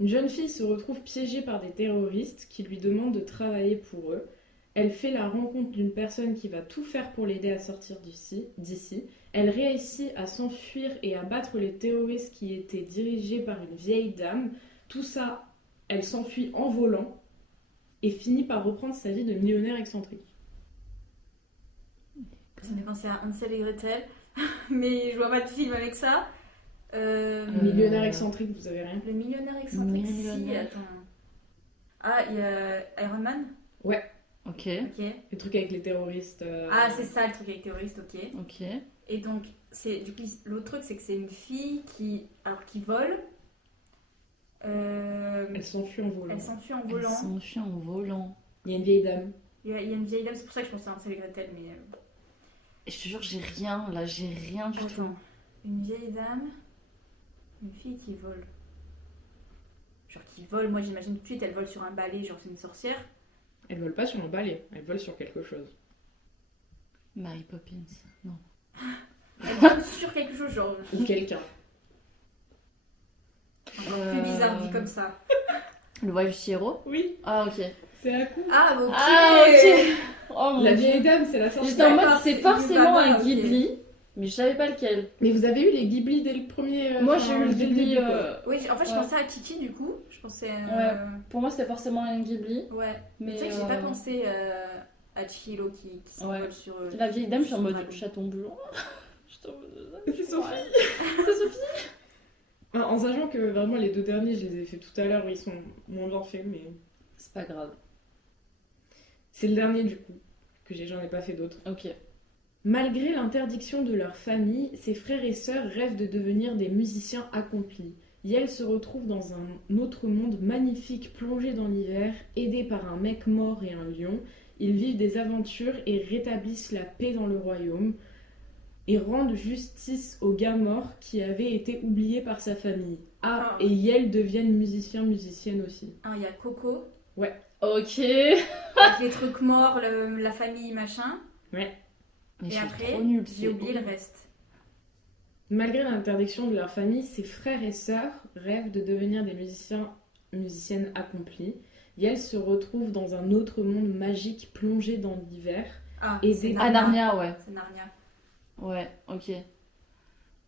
Une jeune fille se retrouve piégée par des terroristes qui lui demandent de travailler pour eux. Elle fait la rencontre d'une personne qui va tout faire pour l'aider à sortir d'ici. Elle réussit à s'enfuir et à battre les terroristes qui étaient dirigés par une vieille dame. Tout ça, elle s'enfuit en volant et finit par reprendre sa vie de millionnaire excentrique. Ça me fait penser à Hansel et Gretel, mais je vois pas de film avec ça. Millionnaire excentrique, vous avez rien? Le millionnaire excentrique, si, Millionnaire. attends. Ah, il y a Iron Man? Ok, Ok. Le truc avec les terroristes. Ah, c'est ça le truc avec terroriste, ok. ok. Et donc, du coup, l'autre truc, c'est que c'est une fille qui vole. Elle s'enfuit en volant. Elle s'enfuit en Elle volant. s'enfuit en volant. Il y a une vieille dame. Il y a une vieille dame, c'est pour ça que je pensais à Hansel et Gretel, mais. Et je te jure, j'ai rien, là, j'ai rien du tout. Attends. Une vieille dame, une fille qui vole. Genre qui vole, moi j'imagine tout de suite, elle vole sur un balai, genre c'est une sorcière. Elle vole pas sur un balai, elle vole sur quelque chose. Mary Poppins, non. Elle vole sur quelque chose, genre. Ou quelqu'un. Encore plus bizarre dit comme ça. Le voyage du Chihiro? Oui, Ah, ok. c'est à coup. Ah, ok. Ah, ok. Oh mon La dieu. vieille dame, c'est la sorcière. J'étais en mode, D'accord, c'est c'est forcément Baba, un ok. Ghibli, mais je savais pas lequel. Mais vous avez eu les Ghibli dès le premier. Moi, j'ai eu le dès Ghibli. début, quoi. Oui, en fait, je Ouais. pensais à Kiki du coup. Je pensais. Pour moi, c'était forcément un Ghibli. Ouais. Mais Tu sais que j'ai pas pensé à Chihiro qui s'envole Ouais. sur. La vieille dame, je suis en sur mode Dragon. chaton ambulant. J'étais en mode. C'est Sophie. C'est Sophie. En sachant que vraiment les deux derniers, je les ai fait tout à l'heure, ils sont moins bien faits, mais C'est pas grave. c'est le dernier du coup, que j'en ai pas fait d'autres. Ok. Malgré l'interdiction de leur famille, ses frères et sœurs rêvent de devenir des musiciens accomplis. Yael se retrouve dans un autre monde magnifique plongé dans l'hiver, aidés par un mec mort et un lion. Ils vivent des aventures et rétablissent la paix dans le royaume et rendent justice au gars mort qui avait été oublié par sa famille. Ah, et Yael deviennent musicienne aussi. Ah, il y a Coco, Ok. avec les trucs morts, la famille, machin. Mais je Et suis après, trop nulle. j'ai oublié le reste. Malgré l'interdiction de leur famille, ses frères et sœurs rêvent de devenir des musiciennes accomplies. Yael se retrouve dans un autre monde magique plongé dans l'hiver, Ah, Et c'est des- Ah, Narnia, ouais. C'est Narnia. Ouais, ok. aidé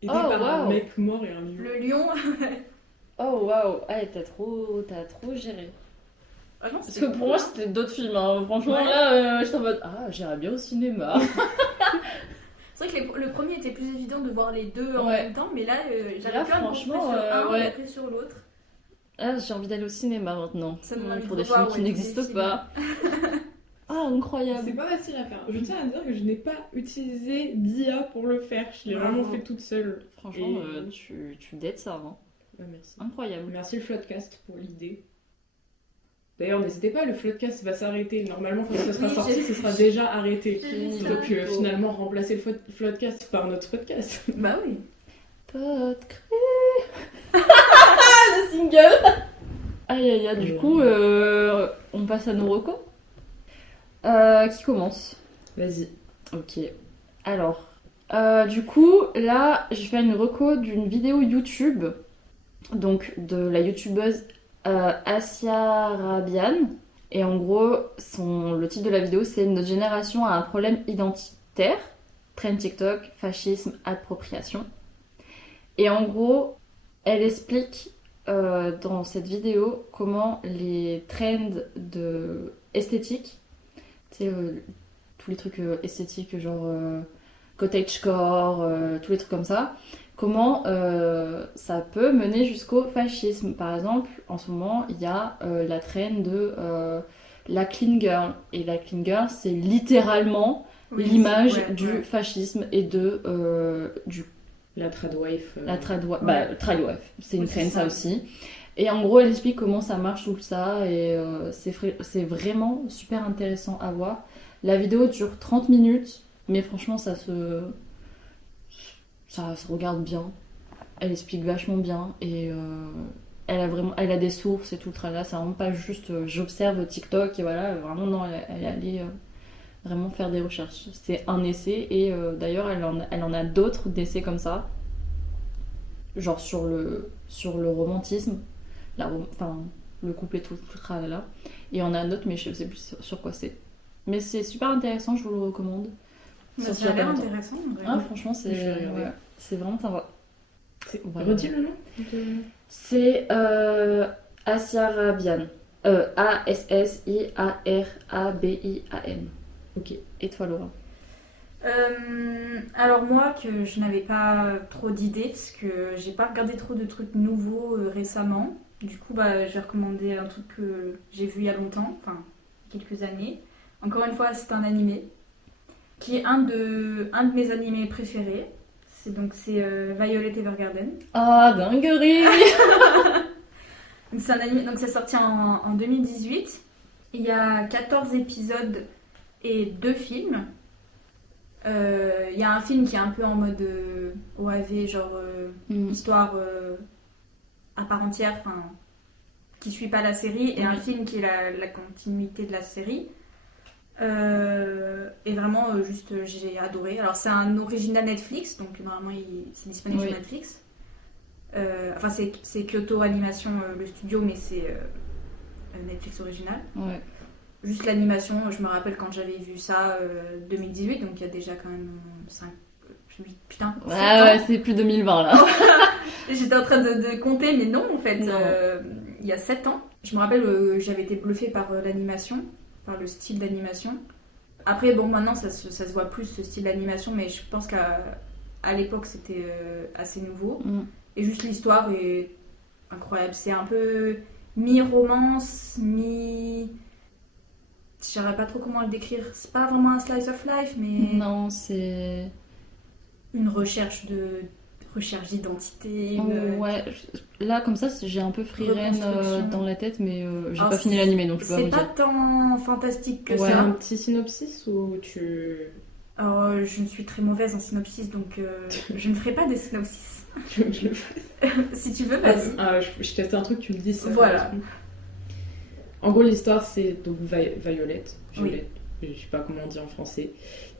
Oh, par un wow. mec mort et un lion. Le lion. Oh waouh, ah, t'as trop géré. Vraiment, Parce c'était que pour cool, moi hein. c'était d'autres films, hein. Franchement Ouais. là j'étais en mode ah j'irais bien au cinéma. C'est vrai que le premier était plus évident de voir les deux en Ouais. même temps, mais là j'avais Là, peur de me franchement, concentrer sur un ouais. et après sur l'autre. Ah j'ai envie d'aller au cinéma maintenant. Ça me donne envie pour de des revoir, films qui ouais, n'existent tous les pas. Ah C'est incroyable. pas facile à faire. Je tiens à dire que je n'ai pas utilisé d'IA pour le faire. Je l'ai Bravo. vraiment fait toute seule. Franchement Et- tu dates ça, hein. Ouais, merci. Incroyable. Merci le Floodcast pour l'idée. D'ailleurs, n'hésitez pas, le Floodcast va s'arrêter. Normalement, quand ça sera Oui, sorti, j'ai- ce sera déjà arrêté. j'ai vu ça. Donc finalement, remplacer le Floodcast par notre podcast. Bah oui. Pot cru. Le single. Aïe aïe aïe, du coup on passe à nos recos. Qui commence? Vas-y. Ok. Alors, du coup, là, je fais une reco d'une vidéo YouTube, donc de la youtubeuse Asia Rabian. Et en gros, le titre de la vidéo, c'est Notre génération a un problème identitaire, trend TikTok, fascisme, appropriation. Et en gros, elle explique dans cette vidéo comment les trends de esthétique, tu sais, tous les trucs esthétiques genre cottagecore, tous les trucs comme ça, comment ça peut mener jusqu'au fascisme. Par exemple, en ce moment, il y a la trend de la clean girl. Et la clean girl, c'est littéralement Oui, l'image ouais, du ouais. fascisme et de du La tradwife. la tradwife. Ouais. Bah, tradwife, c'est une Oui, c'est trend ça ça. aussi. Et en gros, elle explique comment ça marche tout ça et c'est vraiment super intéressant à voir. La vidéo dure 30 minutes, mais franchement, ça se regarde bien. Elle explique vachement bien et elle a des sources et tout le tralala. C'est vraiment pas juste j'observe TikTok et voilà. Vraiment, non, elle est allée vraiment faire des recherches. C'est un essai et d'ailleurs, elle en a d'autres d'essais comme ça. Genre sur le romantisme, enfin, le couple et tout le tralala. Et on a un autre, mais je sais plus sur quoi c'est. Mais c'est super intéressant, je vous le recommande. Ça Sorti il y a a l'air pas longtemps. intéressant. En vrai. Ah, franchement, c'est Je vais regarder. ouais, c'est vraiment sympa. Voilà. Redis le nom C'est Assirabian. Assirabian. Ok. Et toi, Laura? Alors moi, que je n'avais pas trop d'idées, parce que j'ai pas regardé trop de trucs nouveaux récemment. Du coup, j'ai recommandé un truc que j'ai vu il y a longtemps, enfin, quelques années. Encore une fois, c'est un animé, qui est un de mes animés préférés. C'est Violet Evergarden. Ah, dinguerie! Donc c'est un anime, donc c'est sorti en 2018. Il y a 14 épisodes et 2 films. Il y a un film qui est un peu en mode OAV, genre histoire à part entière, enfin, qui suit pas la série, et un film qui est la continuité de la série. Et vraiment, j'ai adoré. Alors, c'est un original Netflix, donc normalement, c'est disponible sur Netflix. Enfin, c'est Kyoto Animation, le studio, mais c'est Netflix original. Ouais. Juste l'animation, je me rappelle quand j'avais vu ça 2018, donc il y a déjà quand même 8, putain. Ouais, c'est plus 2020 là. J'étais en train de compter, mais non, en fait, Non. il y a 7 ans. Je me rappelle, j'avais été bluffée par l'animation, par le style d'animation. Après, bon, maintenant, ça se voit plus, ce style d'animation, mais je pense qu'à l'époque, c'était assez nouveau. Et juste l'histoire est incroyable. C'est un peu mi-romance, mi... Je saurais pas trop comment le décrire. C'est pas vraiment un slice of life, mais... Non, c'est... Une recherche d'identité. Ouais, là comme ça j'ai un peu Frieren Reconstruction. dans la tête, mais j'ai Alors, pas fini l'animé donc je peux pas C'est vous pas dire. tant fantastique que C'est ça. un petit synopsis ou tu... Alors, je ne suis très mauvaise en synopsis, donc je ne ferai pas des synopsis. Tu veux que je le fasse? Si tu veux, vas-y. Je teste un truc, tu le dis. Ça Voilà. correspond. En gros, l'histoire, c'est donc Violette, Oui. je sais pas comment on dit en français,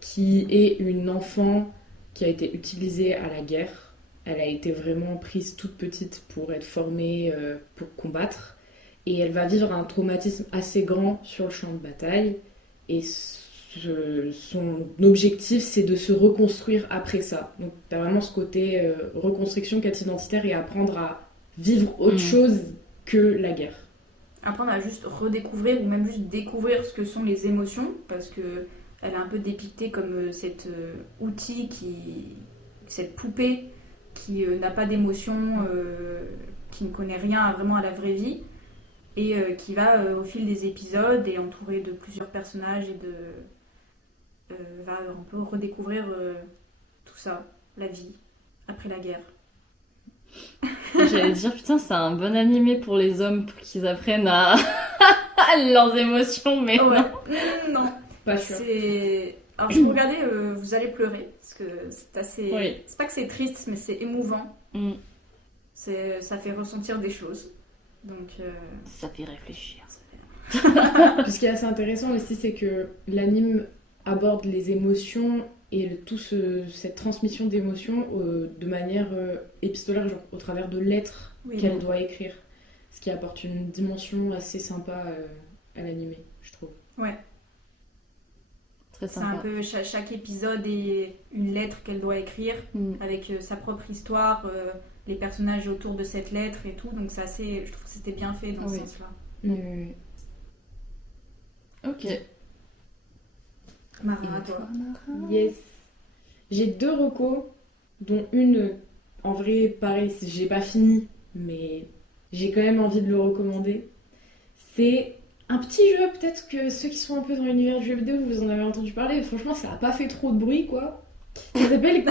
qui est une enfant qui a été utilisée à la guerre. Elle a été vraiment prise toute petite pour être formée pour combattre. Et elle va vivre un traumatisme assez grand sur le champ de bataille. Et son objectif, c'est de se reconstruire après ça. Donc, t'as vraiment ce côté reconstruction, quête identitaire et apprendre à vivre autre chose que la guerre. Apprendre à juste redécouvrir ou même juste découvrir ce que sont les émotions, parce que elle est un peu dépictée comme cet outil, cette poupée qui n'a pas d'émotion, qui ne connaît rien vraiment à la vraie vie, et qui va au fil des épisodes et entourée de plusieurs personnages et va un peu redécouvrir tout ça, la vie après la guerre. J'allais dire putain c'est un bon animé pour les hommes pour qu'ils apprennent à leurs émotions, mais Ouais. non. Non. Pas sûr. Alors, je vous regardez, vous allez pleurer, parce que c'est assez... Oui. C'est pas que c'est triste, mais c'est émouvant. Mm. Ça fait ressentir des choses. Donc, Ça fait réfléchir. Puis ce qui est assez intéressant aussi, c'est que l'anime aborde les émotions et cette transmission d'émotions de manière épistolaire, genre au travers de lettres oui, qu'elle doit écrire. Ce qui apporte une dimension assez sympa à l'animé, je trouve. Ouais. Très C'est sympa. un peu chaque épisode est une lettre qu'elle doit écrire avec sa propre histoire, les personnages autour de cette lettre et tout. Donc c'est assez, je trouve que c'était bien fait dans ce Oui. sens-là. Oui. Ok. Mara, Et toi. toi, Mara? Yes. J'ai 2 recos, dont une, en vrai, pareil, j'ai pas fini, mais j'ai quand même envie de le recommander. C'est un petit jeu, peut-être que ceux qui sont un peu dans l'univers du jeu vidéo, vous en avez entendu parler. Franchement, ça a pas fait trop de bruit, quoi. Ça s'appelle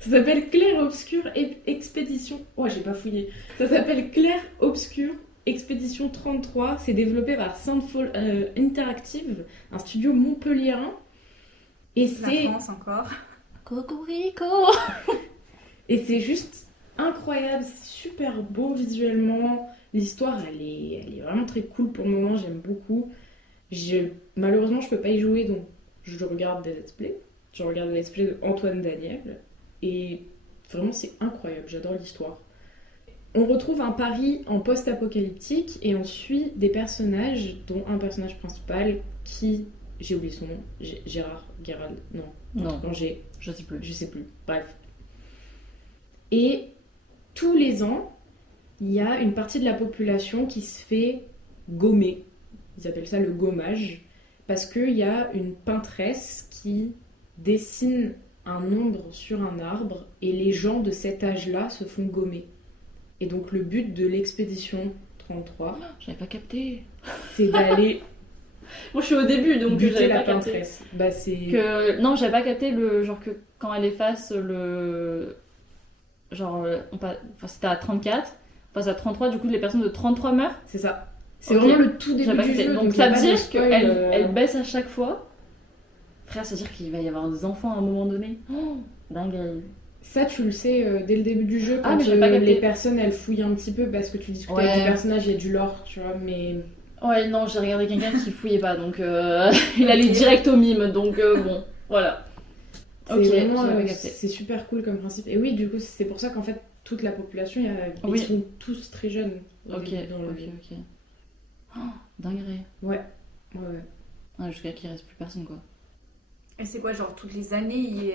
ça s'appelle Clair Obscur Expédition. Oh, j'ai pas fouillé. Ça s'appelle Clair Obscur Expédition 33. C'est développé par Soundfall Interactive, un studio montpelliérain. Et La c'est France encore. Cocorico. Et c'est juste incroyable, c'est super beau visuellement. L'histoire, elle est vraiment très cool pour le moment, j'aime beaucoup. Malheureusement, je peux pas y jouer, donc je regarde des let's play. Je regarde les let's play de Antoine Daniel. Et vraiment, c'est incroyable, j'adore l'histoire. On retrouve un Paris en post-apocalyptique et on suit des personnages, dont un personnage principal qui... J'ai oublié son nom. Gérald, non. Non, Quand je sais plus. je sais plus. Bref. Et tous les ans, il y a une partie de la population qui se fait gommer. Ils appellent ça le gommage. Parce qu'il y a une peintresse qui dessine un nombre sur un arbre et les gens de cet âge-là se font gommer. Et donc le but de l'expédition 33, J'avais pas capté. c'est d'aller Moi, je suis au début, donc buter j'avais la pas capté. peintresse. Bah c'est... Non, j'avais pas capté le genre que quand elle efface le. Genre, enfin, c'était à 34, on passe à 33, du coup, les personnes de 33 meurent. C'est ça. C'est Ok. vraiment le tout début J'avais pas du capté. jeu. Donc, il y ça a veut pas de dire spoil, qu'elle baisse à chaque fois. Frère, ça veut dire qu'il va y avoir des enfants à un moment donné. Oh, dingue. Ça, tu le sais dès le début du jeu, Ah, quand mais j'avais pas capté. les personnes, elles fouillent un petit peu parce que tu discutes avec Ouais. des personnages, il y a du lore, tu vois, mais... Ouais, non, j'ai regardé quelqu'un qui fouillait pas, donc il allait direct au mime, donc bon, voilà. C'est Ok, vraiment, j'avais capté. c'est super cool comme principe. Et oui, du coup, c'est pour ça qu'en fait, toute la population, Oui. ils sont tous très jeunes Ok, dans le jeu. ok. Oh, dinguerie. Ouais. Ouais, jusqu'à qu'il reste plus personne, quoi. Et c'est quoi, genre toutes les années,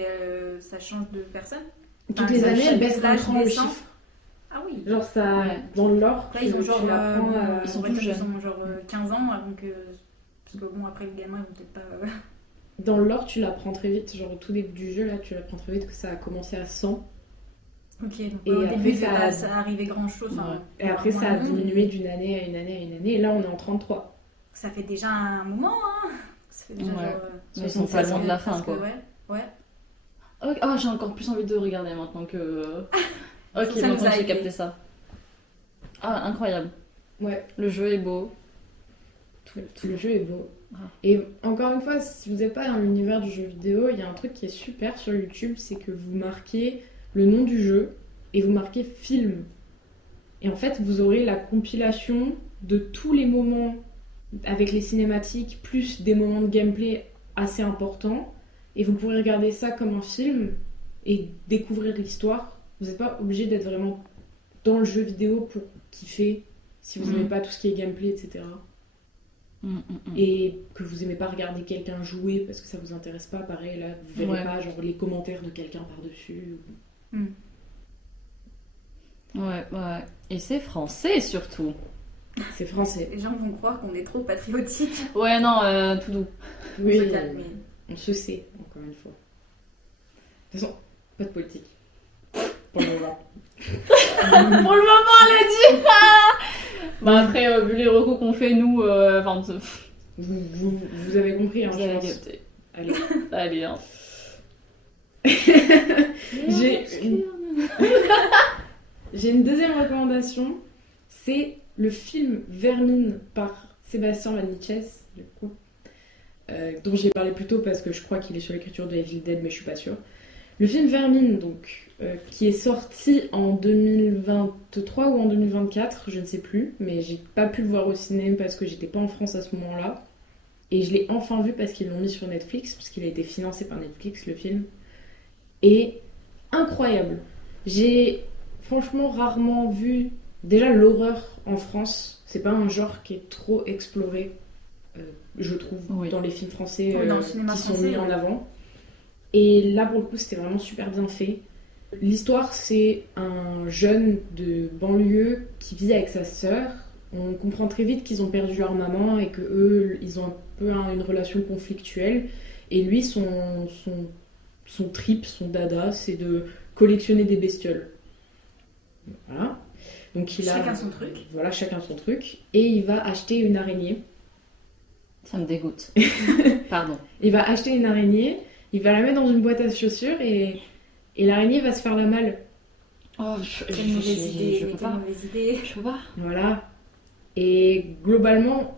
ça change de personne? Toutes Enfin, les ça années, elles change, baissent d'un l'âge cran le descend. chiffre. Ah oui. Genre ça, Ouais. dans le lore, Là, ils ont genre, l'apprends à- ils sont on va tous dire qu'ils jeunes. ont genre 15 ans, avant que... Parce que bon, après, les gamins, ils vont peut-être pas... Dans le lore, tu l'apprends très vite. Genre au tout début du jeu, là, tu l'apprends très vite que ça a commencé à 100. Ok, donc Et au après, début, ça- ça arrivait grand-chose. Ouais. Et après, ça a diminué d'une année à une année à une année. Et là, on est en 33. Ça fait déjà un moment, hein. Ça fait déjà Ouais. genre... Mais ils sont pas 76 loin de la fin, presque, quoi. Ouais. Ok, ah, j'ai encore plus envie de regarder maintenant que. Ok, Ça nous maintenant a que j'ai aidé. capté ça. Ah, incroyable. Ouais. Le jeu est beau. Le jeu est beau. Ah. Et encore une fois, si vous n'êtes pas dans l'univers du jeu vidéo, il y a un truc qui est super sur YouTube, c'est que vous marquez le nom du jeu et vous marquez film. Et en fait, vous aurez la compilation de tous les moments avec les cinématiques, plus des moments de gameplay assez importants. Et vous pourrez regarder ça comme un film et découvrir l'histoire. Vous n'êtes pas obligé d'être vraiment dans le jeu vidéo pour kiffer, si vous Mhm. n'aimez pas tout ce qui est gameplay, etc. Et que vous aimez pas regarder quelqu'un jouer parce que ça vous intéresse pas, pareil là, vous verrez Ouais. pas genre les commentaires de quelqu'un par-dessus. Ouais. Et c'est français surtout. C'est français. Les gens vont croire qu'on est trop patriotique. Ouais, non, tout doux. Oui, On se calme, mais- on se sait, encore une fois. De toute façon, pas de politique. Pour le moment. Pour le moment, elle a dit. Bah après, vu les recos qu'on fait, nous, enfin, Vous avez compris, hein, vous je avez pense. capté. Allez. Allez, hein. J'ai une deuxième recommandation. C'est le film Vermine par Sébastien Vaniches, du coup, dont j'ai parlé plus tôt parce que je crois qu'il est sur l'écriture de Evil Dead, mais je suis pas sûre. Le film Vermine, donc, qui est sorti en 2023 ou en 2024, je ne sais plus, mais j'ai pas pu le voir au cinéma parce que j'étais pas en France à ce moment-là. Et je l'ai enfin vu parce qu'ils l'ont mis sur Netflix, parce qu'il a été financé par Netflix, le film. Et incroyable. J'ai franchement rarement vu... Déjà, l'horreur en France, c'est pas un genre qui est trop exploré, je trouve, Oui. dans les films français Oui, dans le cinéma qui sont français, mis en oui. avant. Et là, pour le coup, c'était vraiment super bien fait. L'histoire, c'est un jeune de banlieue qui vit avec sa sœur. On comprend très vite qu'ils ont perdu leur maman et que eux, ils ont un peu une relation conflictuelle. Et lui, son trip, son dada, c'est de collectionner des bestioles. Voilà. Donc il a, Chacun son truc. Voilà, chacun son truc. Et il va acheter une araignée. Ça me dégoûte. Pardon. Il va acheter une araignée, il va la mettre dans une boîte à chaussures et l'araignée va se faire la malle. Oh, Quelle mauvaise idée, je mais peux quelle pas. mauvaise idée. Je peux pas. Voilà. Et globalement,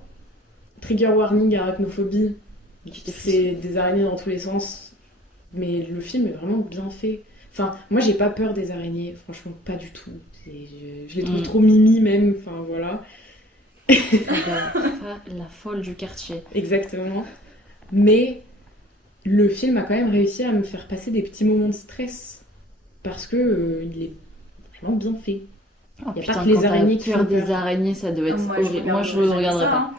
trigger warning, arachnophobie, c'est des araignées dans tous les sens. Mais le film est vraiment bien fait. Enfin, moi j'ai pas peur des araignées, franchement, pas du tout. Je les trouve trop mimi même, enfin voilà. La folle du quartier. Exactement. Mais le film a quand même réussi à me faire passer des petits moments de stress parce que il est vraiment bien fait. Oh, Y a putain, pas que les quand t'as araignées qui peur font des peur. araignées, ça doit être Moi, horrible. Moi, je le jamais regarderais ça, pas. hein.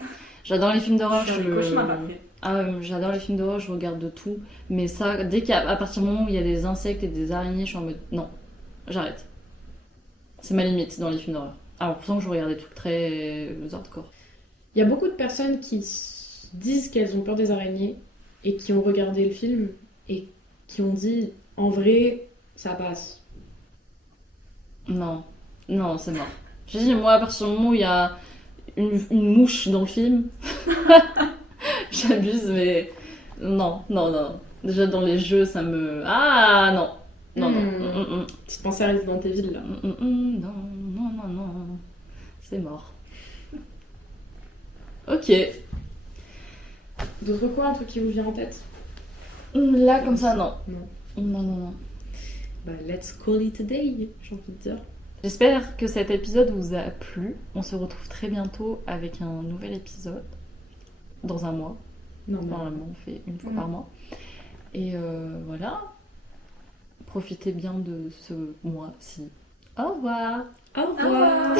J'adore les films d'horreur. Je fais des cauchemars après. Ah ouais, j'adore les films d'horreur, je regarde de tout. Mais ça, dès qu'à partir du moment où il y a des insectes et des araignées, je suis en mode non, j'arrête. C'est ma limite dans les films d'horreur. Alors pourtant que je regarde des trucs très hardcore. Il y a beaucoup de personnes qui disent qu'elles ont peur des araignées et qui ont regardé le film et qui ont dit en vrai ça passe. Non, non, c'est mort. J'ai dit, moi, à partir du moment où il y a une mouche dans le film, j'abuse, mais non, non, non. Déjà dans les jeux, ça me. Ah non! Non, non. Tu pensais à Resident Evil là. Non, non, non, non. C'est mort. Ok. D'autres quoi, un truc qui vous vient en tête? Là, comme ça, non. Non. Non, non, non. Bah, let's call it a day, j'ai envie de dire. J'espère que cet épisode vous a plu. On se retrouve très bientôt avec un nouvel épisode. Dans un mois. Normalement, on fait une fois par mois. Et voilà. Profitez bien de ce mois-ci. Au revoir. Au revoir.